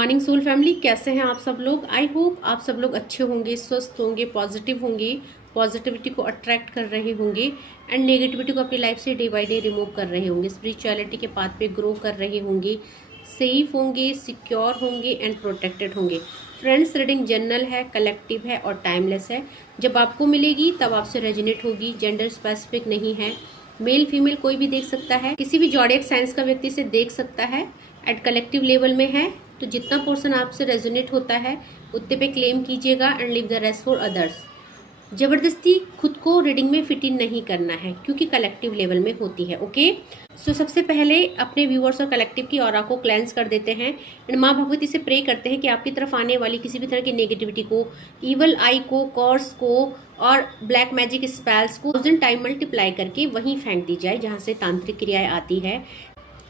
Morning soul family, कैसे हैं आप सब लोग। आई होप आप सब लोग अच्छे होंगे, स्वस्थ होंगे, पॉजिटिव होंगे, पॉजिटिविटी को अट्रैक्ट कर रहे होंगे एंड नेगेटिविटी को अपनी लाइफ से डे बाय डे रिमूव कर रहे होंगे, स्पिरिचुअलिटी के पाथ पे ग्रो कर रहे होंगे, सेफ होंगे, सिक्योर होंगे एंड प्रोटेक्टेड होंगे। फ्रेंड्स, रीडिंग जनरल है, कलेक्टिव है और टाइमलेस है। जब आपको मिलेगी तब आपसे रेजोनेट होगी। जेंडर स्पेसिफिक नहीं है, मेल फीमेल कोई भी देख सकता है, किसी भी जॉडियक साइंस का व्यक्ति से देख सकता है। एट कलेक्टिव लेवल में है, तो जितना पोर्शन आपसे रेजोनेट होता है उतने पे क्लेम कीजिएगा and leave the rest for others. जबरदस्ती खुद को रीडिंग में फिट इन नहीं करना है, क्योंकि कलेक्टिव लेवल में होती है। ओके, सो सबसे पहले अपने व्यूअर्स और कलेक्टिव की ऑरा को क्लेंस कर देते हैं एंड माँ भगवती से प्रे करते हैं कि आपकी तरफ आने वाली किसी भी तरह की नेगेटिविटी को, इवल आई को, कर्स को और ब्लैक मैजिक स्पेल्स को 1000 टाइम मल्टीप्लाई करके वहीं फेंक दी जाए जहाँ से तांत्रिक क्रियाएं आती है।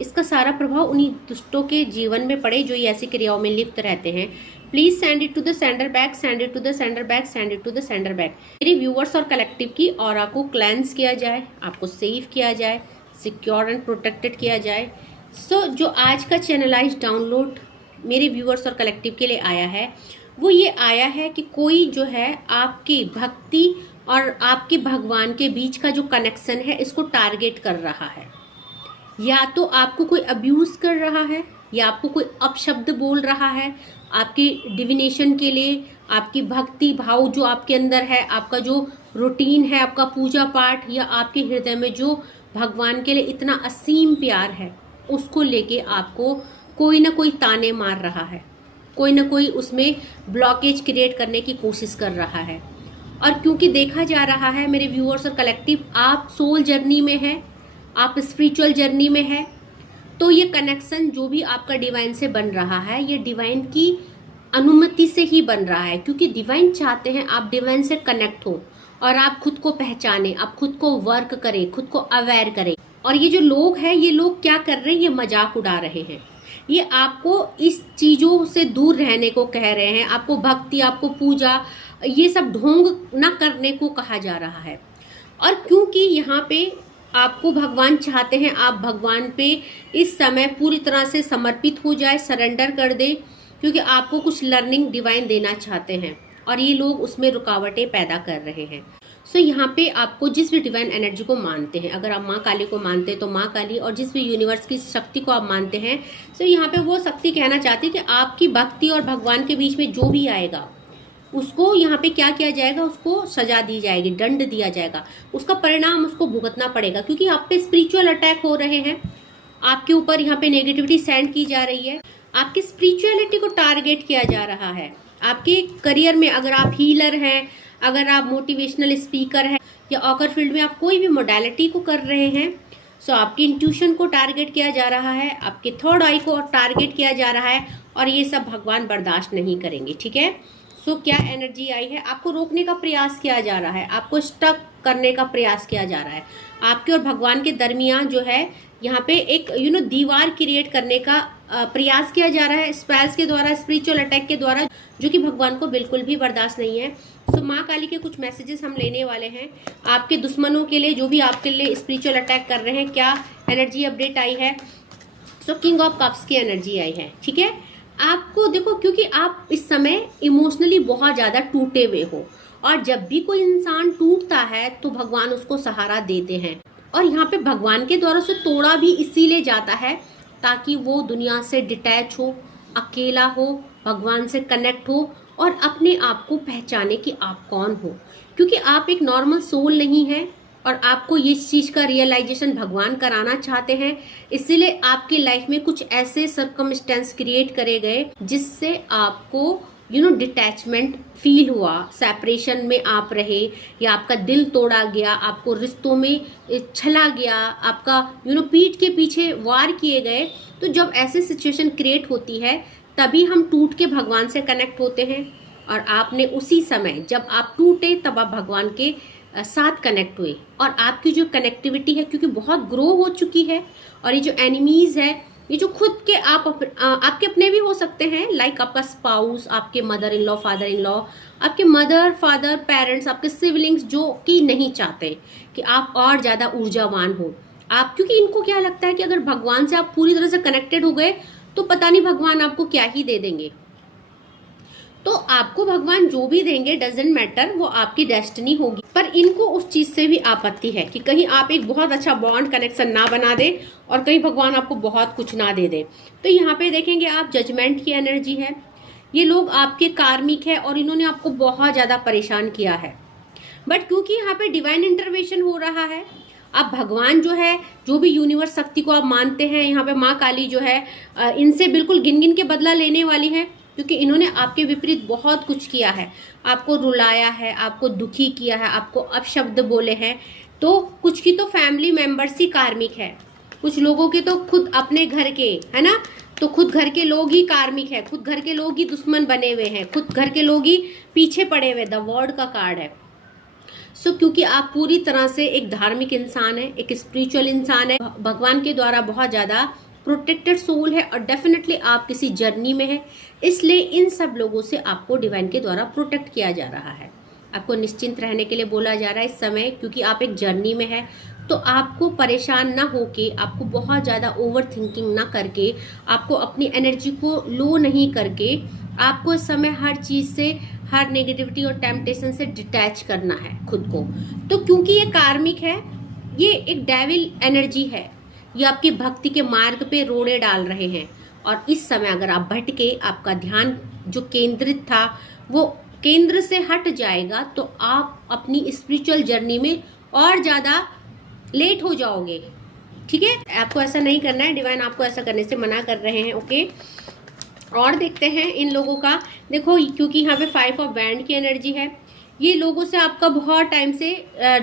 इसका सारा प्रभाव उन्हीं दुष्टों के जीवन में पड़े जो ये ऐसी क्रियाओं में लिप्त रहते हैं। Please send it to the sender back, send it to the sender back, send it to the sender back. मेरे व्यूअर्स और कलेक्टिव की ऑरा को क्लेंस किया जाए, आपको सेव किया जाए, सिक्योर एंड प्रोटेक्टेड किया जाए। सो जो आज का चैनलाइज डाउनलोड मेरे व्यूअर्स और कलेक्टिव के लिए आया है, वो ये आया है कि कोई जो है आपकी भक्ति और आपके भगवान के बीच का जो कनेक्शन है इसको टारगेट कर रहा है। या तो आपको कोई अब्यूज कर रहा है, या आपको कोई अपशब्द बोल रहा है आपकी डिविनेशन के लिए, आपकी भक्ति भाव जो आपके अंदर है, आपका जो रूटीन है, आपका पूजा पाठ, या आपके हृदय में जो भगवान के लिए इतना असीम प्यार है, उसको लेके आपको कोई ना कोई ताने मार रहा है, कोई ना कोई उसमें ब्लॉकेज क्रिएट करने की कोशिश कर रहा है। और क्योंकि देखा जा रहा है मेरे व्यूअर्स और कलेक्टिव, आप सोल जर्नी में है, आप स्पिरिचुअल जर्नी में है, तो ये कनेक्शन जो भी आपका डिवाइन से बन रहा है, ये डिवाइन की अनुमति से ही बन रहा है, क्योंकि डिवाइन चाहते हैं आप डिवाइन से कनेक्ट हो और आप खुद को पहचाने, आप खुद को वर्क करें, खुद को अवेयर करें। और ये जो लोग हैं, ये लोग क्या कर रहे हैं, ये मजाक उड़ा रहे हैं, ये आपको इस चीजों से दूर रहने को कह रहे हैं, आपको भक्ति, आपको पूजा, ये सब ढोंग ना करने को कहा जा रहा है। और क्योंकि यहाँ पे आपको भगवान चाहते हैं आप भगवान पे इस समय पूरी तरह से समर्पित हो जाए, सरेंडर कर दे, क्योंकि आपको कुछ लर्निंग डिवाइन देना चाहते हैं और ये लोग उसमें रुकावटें पैदा कर रहे हैं। सो यहाँ पे आपको जिस भी डिवाइन एनर्जी को मानते हैं, अगर आप माँ काली को मानते हैं तो माँ काली, और जिस भी यूनिवर्स की शक्ति को आप मानते हैं, सो यहाँ पे वो शक्ति कहना चाहती है कि आपकी भक्ति और भगवान के बीच में जो भी आएगा उसको यहाँ पे क्या किया जाएगा, उसको सजा दी जाएगी, दंड दिया जाएगा, उसका परिणाम उसको भुगतना पड़ेगा, क्योंकि आप पे स्पिरिचुअल अटैक हो रहे हैं, आपके ऊपर यहाँ पे नेगेटिविटी सेंड की जा रही है, आपकी स्पिरिचुअलिटी को टारगेट किया जा रहा है। आपके करियर में अगर आप हीलर हैं, अगर आप मोटिवेशनल स्पीकर हैं, या ऑकर फील्ड में आप कोई भी मोडालिटी को कर रहे हैं, सो आपकी इंट्यूशन को टारगेट किया जा रहा है, आपके थर्ड आई को टारगेट किया जा रहा है, और ये सब भगवान बर्दाश्त नहीं करेंगे। ठीक है, सो क्या एनर्जी आई है, आपको रोकने का प्रयास किया जा रहा है, आपको स्टक करने का प्रयास किया जा रहा है, आपके और भगवान के दरमियान जो है यहाँ पे एक दीवार क्रिएट करने का प्रयास किया जा रहा है, स्पेल्स के द्वारा, स्पिरिचुअल अटैक के द्वारा, जो कि भगवान को बिल्कुल भी बर्दाश्त नहीं है। सो माँ काली के कुछ मैसेजेस हम लेने वाले हैं आपके दुश्मनों के लिए, जो भी आपके लिए स्पिरिचुअल अटैक कर रहे हैं। क्या एनर्जी अपडेट आई है, सो किंग ऑफ कप्स की एनर्जी आई है। ठीक है, आपको देखो, क्योंकि आप इस समय इमोशनली बहुत ज्यादा टूटे हुए हो, और जब भी कोई इंसान टूटता है तो भगवान उसको सहारा देते हैं, और यहाँ पे भगवान के द्वारा से तोड़ा भी इसीलिए जाता है ताकि वो दुनिया से डिटैच हो, अकेला हो, भगवान से कनेक्ट हो और अपने आप को पहचाने कि आप कौन हो, क्योंकि आप एक नॉर्मल सोल नहीं है और आपको ये चीज का रियलाइजेशन भगवान कराना चाहते हैं। इसीलिए आपकी लाइफ में कुछ ऐसे सर्कमस्टेंस क्रिएट करे गए जिससे आपको डिटैचमेंट फील हुआ, सेपरेशन में आप रहे, या आपका दिल तोड़ा गया, आपको रिश्तों में छला गया, आपका पीठ के पीछे वार किए गए। तो जब ऐसी सिचुएशन क्रिएट होती है तभी हम टूट के भगवान से कनेक्ट होते हैं, और आपने उसी समय जब आप टूटे तब आप भगवान के साथ कनेक्ट हुए, और आपकी जो कनेक्टिविटी है क्योंकि बहुत ग्रो हो चुकी है, और ये जो एनिमीज है, ये जो खुद के आपके अपने भी हो सकते हैं, लाइक आपका स्पाउस, आपके mother in law, father in law, आपके मदर फादर पेरेंट्स, आपके सिबलिंग्स, जो कि नहीं चाहते कि आप और ज्यादा ऊर्जावान हो, आप, क्योंकि इनको क्या लगता है कि अगर भगवान से आप पूरी तरह से कनेक्टेड हो गए तो तो पता नहीं भगवान आपको क्या ही दे देंगे। तो आपको भगवान जो भी देंगे डजेंट मैटर, वो आपकी डेस्टिनी होगी। पर इनको उस चीज से भी आपत्ति है कि कहीं आप एक बहुत अच्छा बॉन्ड कनेक्शन ना बना दे और कहीं भगवान आपको बहुत कुछ ना दे दे। तो यहाँ पे देखेंगे आप जजमेंट की एनर्जी है, ये लोग आपके कार्मिक है और इन्होंने आपको बहुत ज्यादा परेशान किया है। बट क्योंकि यहाँ पे डिवाइन इंटरवेंशन हो रहा है, अब भगवान जो है, जो भी यूनिवर्स शक्ति को आप मानते हैं, यहाँ पे माँ काली जो है इनसे बिल्कुल गिन गिन के बदला लेने वाली है, क्योंकि इन्होंने आपके विपरीत बहुत कुछ किया है, आपको रुलाया है, आपको दुखी किया है, आपको अपशब्द बोले हैं। तो कुछ की तो फैमिली मेंबर्स ही कार्मिक है, कुछ लोगों के तो खुद अपने घर के, है ना, तो खुद घर के लोग ही कार्मिक है, खुद घर के लोग ही दुश्मन बने हुए हैं, खुद घर के लोग ही पीछे पड़े हुए। द वर्ड का कार्ड है। सो क्योंकि आप पूरी तरह से एक धार्मिक इंसान है, एक स्पिरिचुअल इंसान है, भगवान के द्वारा बहुत ज्यादा प्रोटेक्टेड सोल है और डेफिनेटली आप किसी जर्नी में है, इसलिए इन सब लोगों से आपको डिवाइन के द्वारा प्रोटेक्ट किया जा रहा है। आपको निश्चिंत रहने के लिए बोला जा रहा है इस समय, क्योंकि आप एक जर्नी में है। तो आपको परेशान ना होके, आपको बहुत ज़्यादा ओवर थिंकिंग ना करके, आपको अपनी एनर्जी को लो नहीं करके, आपको इस समय हर चीज़ से, हर नेगेटिविटी और टेम्पटेशन से डिटैच करना है खुद को। तो क्योंकि ये कार्मिक है, ये एक डेविल एनर्जी है, ये आपकी भक्ति के मार्ग पे रोड़े डाल रहे हैं। और इस समय अगर आप भटके, आपका ध्यान जो केंद्रित था वो केंद्र से हट जाएगा, तो आप अपनी स्पिरिचुअल जर्नी में और ज़्यादा लेट हो जाओगे। ठीक है, आपको ऐसा नहीं करना है, डिवाइन आपको ऐसा करने से मना कर रहे हैं। ओके, और देखते हैं इन लोगों का। देखो, क्योंकि यहाँ पे 5 ऑफ वैंड की एनर्जी है, ये लोगों से आपका बहुत टाइम से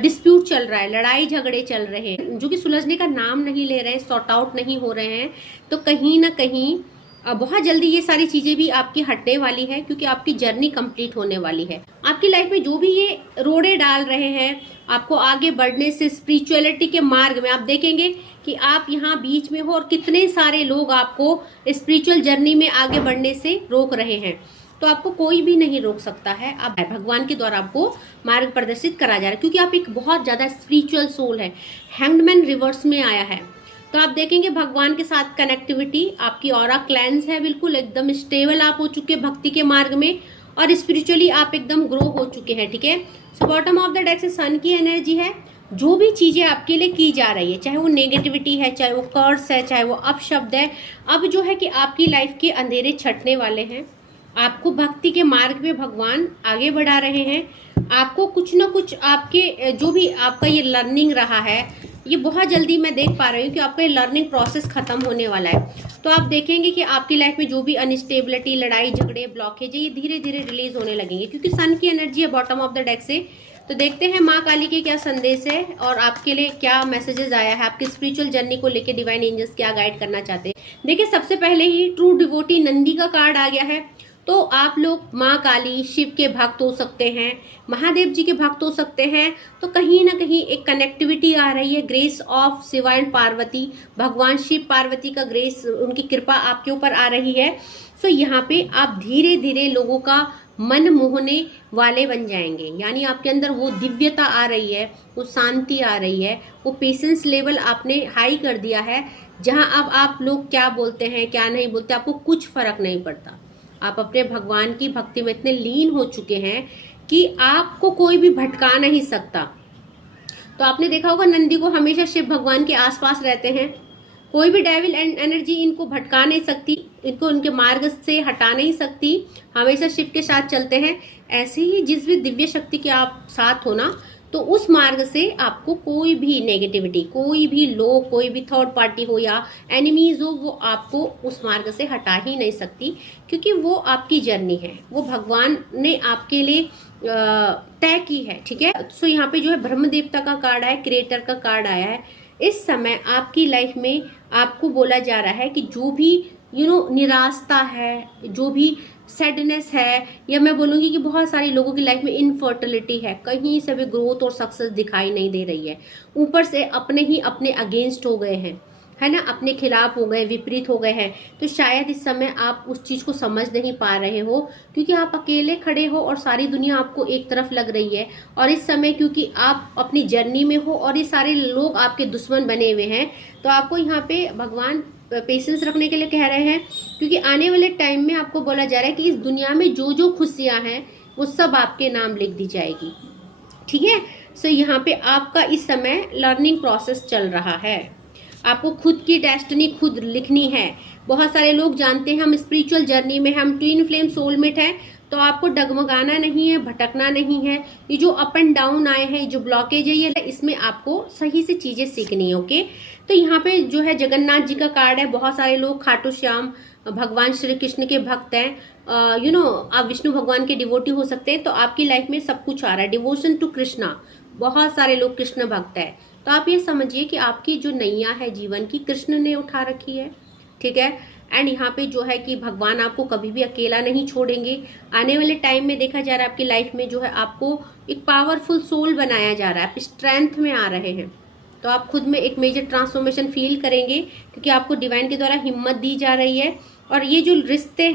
डिस्प्यूट चल रहा है, लड़ाई झगड़े चल रहे हैं, जो कि सुलझने का नाम नहीं ले रहे हैं, सॉर्ट आउट नहीं हो रहे हैं। तो कहीं ना कहीं बहुत जल्दी ये सारी चीजें भी आपकी हटने वाली है, क्योंकि आपकी जर्नी कंप्लीट होने वाली है। आपकी लाइफ में जो भी ये रोड़े डाल रहे हैं आपको आगे बढ़ने से, स्पिरिचुअलिटी के मार्ग में, आप देखेंगे कि आप यहाँ बीच में हो और कितने सारे लोग आपको स्पिरिचुअल जर्नी में आगे बढ़ने से रोक रहे हैं। तो आपको कोई भी नहीं रोक सकता है, आप भगवान के द्वारा आपको मार्ग प्रदर्शित करा जा रहा है, क्योंकि आप एक बहुत ज्यादा स्पिरिचुअल सोल है। हैंगमैन रिवर्स में आया है, तो आप देखेंगे भगवान के साथ कनेक्टिविटी, आपकी ऑरा क्लेंस है, बिल्कुल एकदम स्टेबल आप हो चुके भक्ति के मार्ग में, और स्पिरिचुअली आप एकदम ग्रो हो चुके हैं। ठीक है, so bottom of the deck से सन की एनर्जी है। जो भी चीजें आपके लिए की जा रही है, चाहे वो नेगेटिविटी है, चाहे वो कर्स है, चाहे वो अपशब्द है, अब जो है कि आपकी लाइफ के अंधेरे छटने वाले हैं। आपको भक्ति के मार्ग में भगवान आगे बढ़ा रहे हैं। आपको कुछ ना कुछ आपके जो भी आपका ये लर्निंग रहा है, ये बहुत जल्दी मैं देख पा रही हूँ कि आपका ये लर्निंग प्रोसेस खत्म होने वाला है। तो आप देखेंगे कि आपकी लाइफ में जो भी अनस्टेबिलिटी, लड़ाई झगड़े, ब्लॉकेज है, ये धीरे धीरे रिलीज होने लगेंगे, क्योंकि सन की एनर्जी है बॉटम ऑफ द डेक से। तो देखते हैं माँ काली के क्या संदेश है और आपके लिए क्या मैसेजेस आया है, आपकी स्पिरिचुअल जर्नी को लेकर डिवाइन एंजल्स क्या गाइड करना चाहते हैं। देखिए, सबसे पहले ही ट्रू डिवोटी नंदी का कार्ड आ गया है। तो आप लोग माँ काली, शिव के भक्त हो सकते हैं, महादेव जी के भक्त हो सकते हैं। तो कहीं ना कहीं एक कनेक्टिविटी आ रही है, grace of Shiva and Parvati, भगवान शिव पार्वती का ग्रेस, उनकी कृपा आपके ऊपर आ रही है। सो यहाँ पे आप धीरे धीरे लोगों का मन मोहने वाले बन जाएंगे, यानी आपके अंदर वो दिव्यता आ रही है, वो शांति आ रही है, वो पेशेंस लेवल आपने हाई कर दिया है, जहाँ अब आप लोग क्या बोलते हैं क्या नहीं बोलते आपको कुछ फर्क नहीं पड़ता। आप अपने भगवान की भक्ति में इतने लीन हो चुके हैं कि आपको कोई भी भटका नहीं सकता। तो आपने देखा होगा नंदी को हमेशा शिव भगवान के आसपास रहते हैं, कोई भी डेविल एनर्जी इनको भटका नहीं सकती, इनको इनके मार्ग से हटा नहीं सकती, हमेशा शिव के साथ चलते हैं। ऐसे ही जिस भी दिव्य शक्ति के आप साथ हो ना, तो उस मार्ग से आपको कोई भी नेगेटिविटी, कोई भी लोग, कोई भी थर्ड पार्टी हो या एनिमीज हो, वो आपको उस मार्ग से हटा ही नहीं सकती, क्योंकि वो आपकी जर्नी है, वो भगवान ने आपके लिए तय की है। ठीक है, सो यहाँ पे जो है ब्रह्म देवता का कार्ड आया, क्रिएटर का कार्ड आया है। इस समय आपकी लाइफ में आपको बोला जा रहा है कि जो भी निराशा है, जो भी सैडनेस है, या मैं बोलूँगी कि बहुत सारी लोगों की लाइफ में इनफर्टिलिटी है, कहीं से भी ग्रोथ और सक्सेस दिखाई नहीं दे रही है, ऊपर से अपने ही अपने अगेंस्ट हो गए हैं, है ना, अपने खिलाफ हो गए, विपरीत हो गए हैं। तो शायद इस समय आप उस चीज़ को समझ नहीं पा रहे हो, क्योंकि आप अकेले खड़े हो और सारी दुनिया आपको एक तरफ लग रही है। और इस समय क्योंकि आप अपनी जर्नी में हो और ये सारे लोग आपके दुश्मन बने हुए हैं, तो आपको यहाँ पे भगवान पेशेंस रखने के लिए कह रहे हैं, क्योंकि आने वाले टाइम में आपको बोला जा रहा है कि इस दुनिया में जो जो खुशियां हैं वो सब आपके नाम लिख दी जाएगी। ठीक है। सो यहाँ पे आपका इस समय लर्निंग प्रोसेस चल रहा है। आपको खुद की डेस्टिनी खुद लिखनी है। बहुत सारे लोग जानते हैं हम स्पिरिचुअल जर्नी में, हम ट्विन फ्लेम सोलमेट हैं, तो आपको डगमगाना नहीं है, भटकना नहीं है। ये जो अप एंड डाउन आए हैं, जो ब्लॉकेज है, ये इसमें आपको सही से चीजें सीखनी है। ओके। तो यहाँ पे जो है जगन्नाथ जी का कार्ड है। बहुत सारे लोग खाटू श्याम भगवान श्री कृष्ण के भक्त हैं। आप विष्णु भगवान के डिवोटी हो सकते हैं, तो आपकी लाइफ में सब कुछ आ रहा है। डिवोशन टू कृष्णा, बहुत सारे लोग कृष्ण भक्त है। तो आप ये समझिए कि आपकी जो नैया है जीवन की, कृष्ण ने उठा रखी है। ठीक है। एंड यहाँ पे जो है कि भगवान आपको कभी भी अकेला नहीं छोड़ेंगे। आने वाले टाइम में देखा जा रहा है आपकी लाइफ में जो है आपको एक पावरफुल सोल बनाया जा रहा है, आप स्ट्रेंथ में आ रहे हैं। तो आप खुद में एक मेजर ट्रांसफॉर्मेशन फील करेंगे, क्योंकि आपको डिवाइन के द्वारा हिम्मत दी जा रही है। और ये जो रिश्ते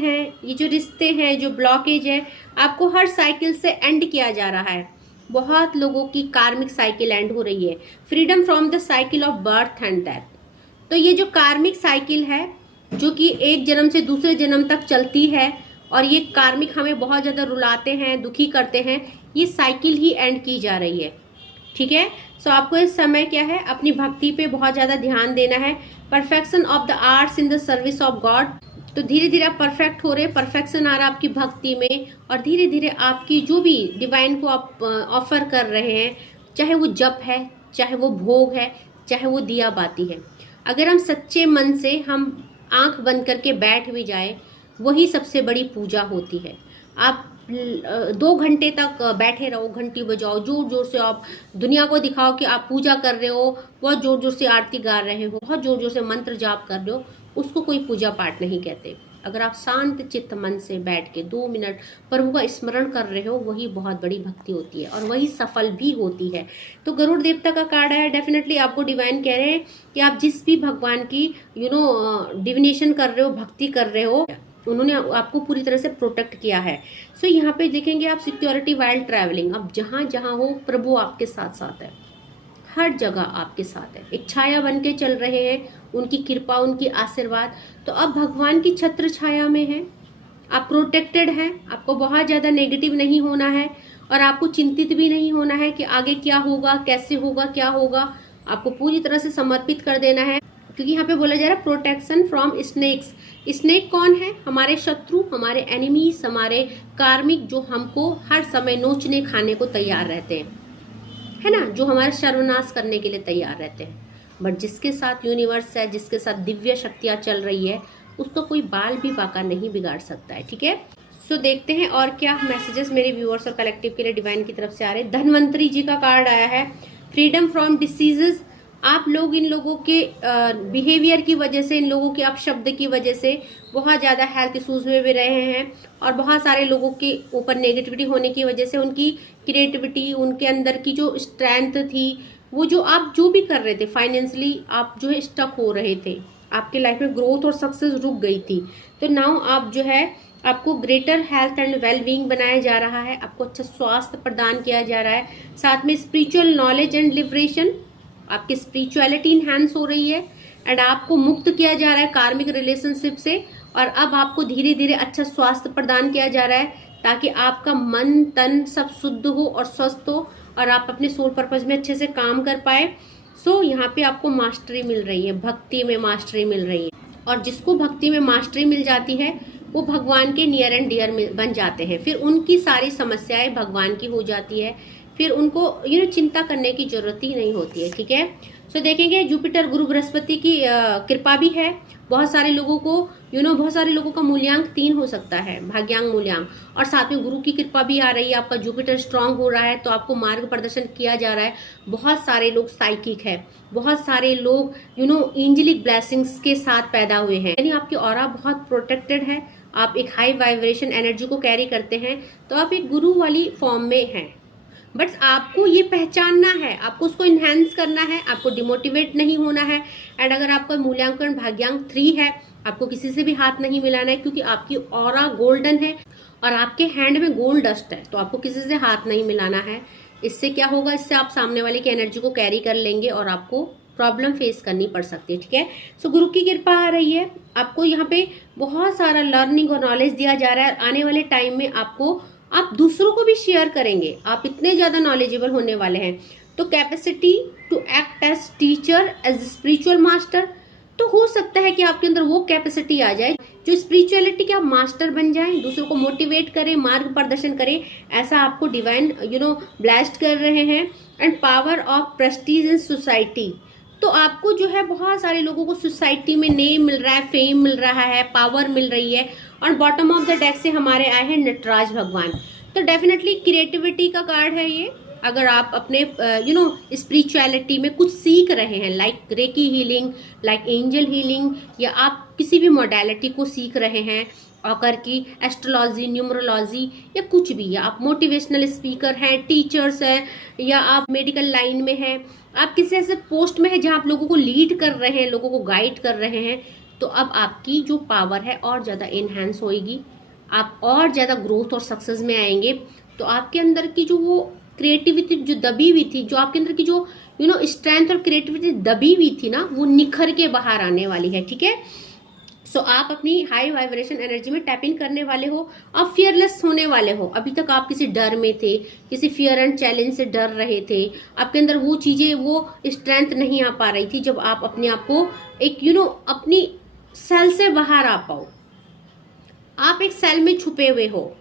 हैं, जो ब्लॉकेज है, आपको हर साइकिल से एंड किया जा रहा है। बहुत लोगों की कार्मिक साइकिल एंड हो रही है। Freedom from the cycle of birth and death. तो ये जो कार्मिक साइकिल है, जो कि एक जन्म से दूसरे जन्म तक चलती है, और ये कार्मिक हमें बहुत ज्यादा रुलाते हैं, दुखी करते हैं, ये साइकिल ही एंड की जा रही है। ठीक है। सो आपको इस समय क्या है, अपनी भक्ति पे बहुत ज्यादा ध्यान देना है। Perfection of the arts in the service of God. तो धीरे धीरे आप परफेक्ट हो रहे हैं, परफेक्शन आ रहा है आपकी भक्ति में, और धीरे धीरे आपकी जो भी डिवाइन को आप ऑफर कर रहे हैं, चाहे वो जप है, चाहे वो भोग है, चाहे वो दिया बाती है, अगर हम सच्चे मन से हम आंख बंद करके बैठ भी जाए, वही सबसे बड़ी पूजा होती है। आप 2 घंटे तक बैठे रहो, घंटी बजाओ, जोर जोर से आप दुनिया को दिखाओ कि आप पूजा कर रहे हो, बहुत जोर जोर से आरती गा रहे हो, बहुत जोर जोर से मंत्र जाप कर रहे हो, उसको कोई पूजा पाठ नहीं कहते। अगर आप शांत चित्त मन से बैठ के 2 मिनट प्रभु का स्मरण कर रहे हो, वही बहुत बड़ी भक्ति होती है, और वही सफल भी होती है। तो गरुड़ देवता का कार्ड है। डेफिनेटली आपको डिवाइन कह रहे हैं कि आप जिस भी भगवान की डिविनेशन कर रहे हो, भक्ति कर रहे हो, उन्होंने आपको पूरी तरह से प्रोटेक्ट किया है। सो यहाँ पे देखेंगे आप सिक्योरिटी वाइल ट्रैवलिंग। अब जहाँ जहाँ हो, प्रभु आपके साथ साथ है, हर जगह आपके साथ है, एक छाया बन के चल रहे हैं, उनकी कृपा, उनकी आशीर्वाद। तो अब भगवान की छत्र छाया में है, आप प्रोटेक्टेड हैं, आपको बहुत ज्यादा नेगेटिव नहीं होना है, और आपको चिंतित भी नहीं होना है कि आगे क्या होगा, कैसे होगा, क्या होगा। आपको पूरी तरह से समर्पित कर देना है, क्योंकि यहाँ पे बोला जा रहा है प्रोटेक्शन फ्रॉम स्नेक्स। स्नेक कौन है? हमारे शत्रु, हमारे एनिमीज, हमारे कार्मिक, जो हमको हर समय नोचने खाने को तैयार रहते हैं, है ना, जो हमारा सर्वनाश करने के लिए तैयार रहते हैं। बट जिसके साथ यूनिवर्स है, जिसके साथ दिव्य शक्तियां चल रही है, उसको कोई बाल भी बाका नहीं बिगाड़ सकता है। ठीक है। सो देखते हैं और क्या मैसेजेस मेरे व्यूअर्स और कलेक्टिव के लिए डिवाइन की तरफ से आ रहे हैं। धनवंतरी जी का कार्ड आया है। Freedom from diseases. आप लोग इन लोगों के बिहेवियर की वजह से, इन लोगों के अपशब्द की वजह से बहुत ज्यादा हेल्थ इश्यूज में भी रहे हैं, और बहुत सारे लोगों के ऊपर नेगेटिविटी होने की वजह से उनकी क्रिएटिविटी, उनके अंदर की जो स्ट्रेंथ थी, वो जो आप जो भी कर रहे थे फाइनेंशियली, आप जो है स्टक हो रहे थे, आपके लाइफ में ग्रोथ और सक्सेस रुक गई थी। तो नाउ आप जो है, आपको greater health and well being बनाया जा रहा है, आपको अच्छा स्वास्थ्य प्रदान किया जा रहा है, साथ में स्पिरिचुअल नॉलेज एंड लिबरेशन, आपकी स्पिरिचुअलिटी इनहैंस हो रही है, एंड आपको मुक्त किया जा रहा है कार्मिक रिलेशनशिप से, और अब आपको धीरे धीरे अच्छा स्वास्थ्य प्रदान किया जा रहा है, ताकि आपका मन तन सब शुद्ध हो और स्वस्थ हो, और आप अपने सोल पर्पज में अच्छे से काम कर पाए। सो यहाँ पे आपको मास्टरी मिल रही है, भक्ति में मास्टरी मिल रही है, और जिसको भक्ति में मास्टरी मिल जाती है, वो भगवान के नियर एंड डियर बन जाते हैं। फिर उनकी सारी समस्याएं भगवान की हो जाती है, फिर उनको चिंता करने की जरूरत ही नहीं होती है। ठीक है। सो देखेंगे जुपिटर गुरु बृहस्पति की कृपा भी है। बहुत सारे लोगों को बहुत सारे लोगों का मूल्यांक 3 हो सकता है, भाग्यांक मूल्यांक, और साथ में गुरु की कृपा भी आ रही है, आपका जुपिटर स्ट्रांग हो रहा है, तो आपको मार्ग प्रदर्शन किया जा रहा है। बहुत सारे लोग साइकिक है, बहुत सारे लोग एंजेलिक ब्लेसिंग्स के साथ पैदा हुए हैं, यानी आपकी ऑरा बहुत प्रोटेक्टेड है, आप एक हाई वाइब्रेशन एनर्जी को कैरी करते हैं, तो आप एक गुरु वाली फॉर्म में हैं। बट आपको ये पहचानना है, आपको उसको इन्हेंस करना है, आपको डिमोटिवेट नहीं होना है। एंड अगर आपका मूल्यांकन भाग्यांक 3 है, आपको किसी से भी हाथ नहीं मिलाना है, क्योंकि आपकी ऑरा गोल्डन है और आपके हैंड में गोल्ड डस्ट है, तो आपको किसी से हाथ नहीं मिलाना है। इससे क्या होगा, इससे आप सामने वाले की एनर्जी को कैरी कर लेंगे और आपको प्रॉब्लम फेस करनी पड़ सकती है, ठीक है। सो गुरु की कृपा आ रही है, आपको यहाँ पे बहुत सारा लर्निंग और नॉलेज दिया जा रहा है। आने वाले टाइम में आपको, आप दूसरों को भी शेयर करेंगे, आप इतने ज्यादा नॉलेजेबल होने वाले हैं। तो capacity to act as teacher, as spiritual master, तो हो सकता है कि आपके अंदर वो कैपेसिटी आ जाए जो स्पिरिचुअलिटी के आप मास्टर बन जाएं, दूसरों को मोटिवेट करें, मार्ग प्रदर्शन करें, ऐसा आपको डिवाइन ब्लेस्ड कर रहे हैं। And power of Prestige in society, तो आपको जो है बहुत सारे लोगों को सोसाइटी में नेम मिल रहा है, फेम मिल रहा है, पावर मिल रही है। और बॉटम ऑफ द डेक से हमारे आए हैं नटराज भगवान, तो डेफिनेटली क्रिएटिविटी का कार्ड है ये। अगर आप अपने स्पिरिचुअलिटी में कुछ सीख रहे हैं, like recce healing, like angel healing, या आप किसी भी मॉडलिटी को सीख रहे हैं, ऑकर की एस्ट्रोलॉजी, न्यूमरोलॉजी, या कुछ भी, या आप मोटिवेशनल स्पीकर हैं, टीचर्स हैं, या आप मेडिकल लाइन में हैं, आप किसी ऐसे पोस्ट में हैं जहां आप लोगों को लीड कर रहे हैं, लोगों को गाइड कर रहे हैं, तो अब आपकी जो पावर है और ज़्यादा इन्हेंस होएगी, आप और ज़्यादा ग्रोथ और सक्सेस में आएंगे। तो आपके अंदर की जो वो क्रिएटिविटी जो दबी हुई थी, जो आपके अंदर की जो स्ट्रेंथ और क्रिएटिविटी दबी हुई थी ना, वो निखर के बाहर आने वाली है, ठीक है। सो आप अपनी हाई वाइब्रेशन एनर्जी में टैप इन करने वाले हो, आप फियरलेस होने वाले हो। अभी तक आप किसी डर में थे, किसी फियर एंड चैलेंज से डर रहे थे, आपके अंदर वो चीजें, वो स्ट्रेंथ नहीं आ पा रही थी, जब आप अपने आप को एक अपनी सेल से बाहर आ पाओ। आप एक सेल में छुपे हुए हो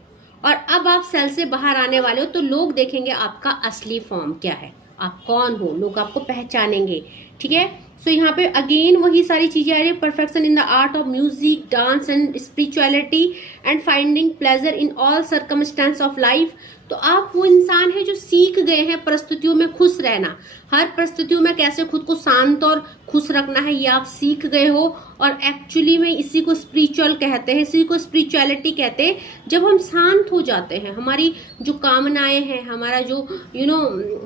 और अब आप सेल से बाहर आने वाले हो, तो लोग देखेंगे आपका असली फॉर्म क्या है, आप कौन हो, लोग आपको पहचानेंगे, ठीक है। सो यहाँ पे अगेन वही सारी चीजें आ रही है, perfection in the art of music, dance and spirituality, and finding pleasure in all circumstance of life. तो आप वो इंसान है जो सीख गए हैं परिस्थितियों में खुश रहना, हर परिस्थितियों में कैसे खुद को शांत और खुश रखना है, ये आप सीख गए हो। और एक्चुअली में इसी को स्पिरिचुअल कहते हैं, इसी को स्पिरिचुअलिटी कहते हैं। जब हम शांत हो जाते हैं, हमारी जो कामनाएं हैं, हमारा जो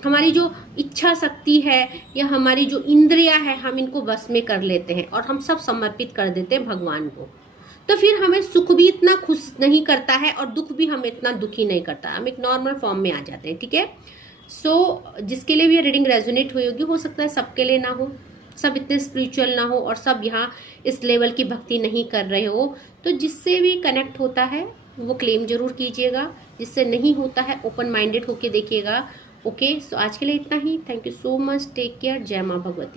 हमारी जो इच्छा शक्ति है, या हमारी जो इंद्रियां है, हम इनको बस में कर लेते हैं और हम सब समर्पित कर देते हैं भगवान को। तो फिर हमें सुख भी इतना खुश नहीं करता है और दुख भी हमें इतना दुखी नहीं करता, हम एक नॉर्मल फॉर्म में आ जाते हैं, ठीक है। सो जिसके लिए भी ये रीडिंग रेजोनेट हुई होगी, हो सकता है सबके लिए ना हो, सब इतने स्पिरिचुअल ना हो और सब यहाँ इस लेवल की भक्ति नहीं कर रहे हो। तो जिससे भी कनेक्ट होता है वो क्लेम जरूर कीजिएगा, जिससे नहीं होता है ओपन माइंडेड होके देखिएगा। ओके, सो आज के लिए इतना ही। Thank you so much, take care, जय माँ भगवती।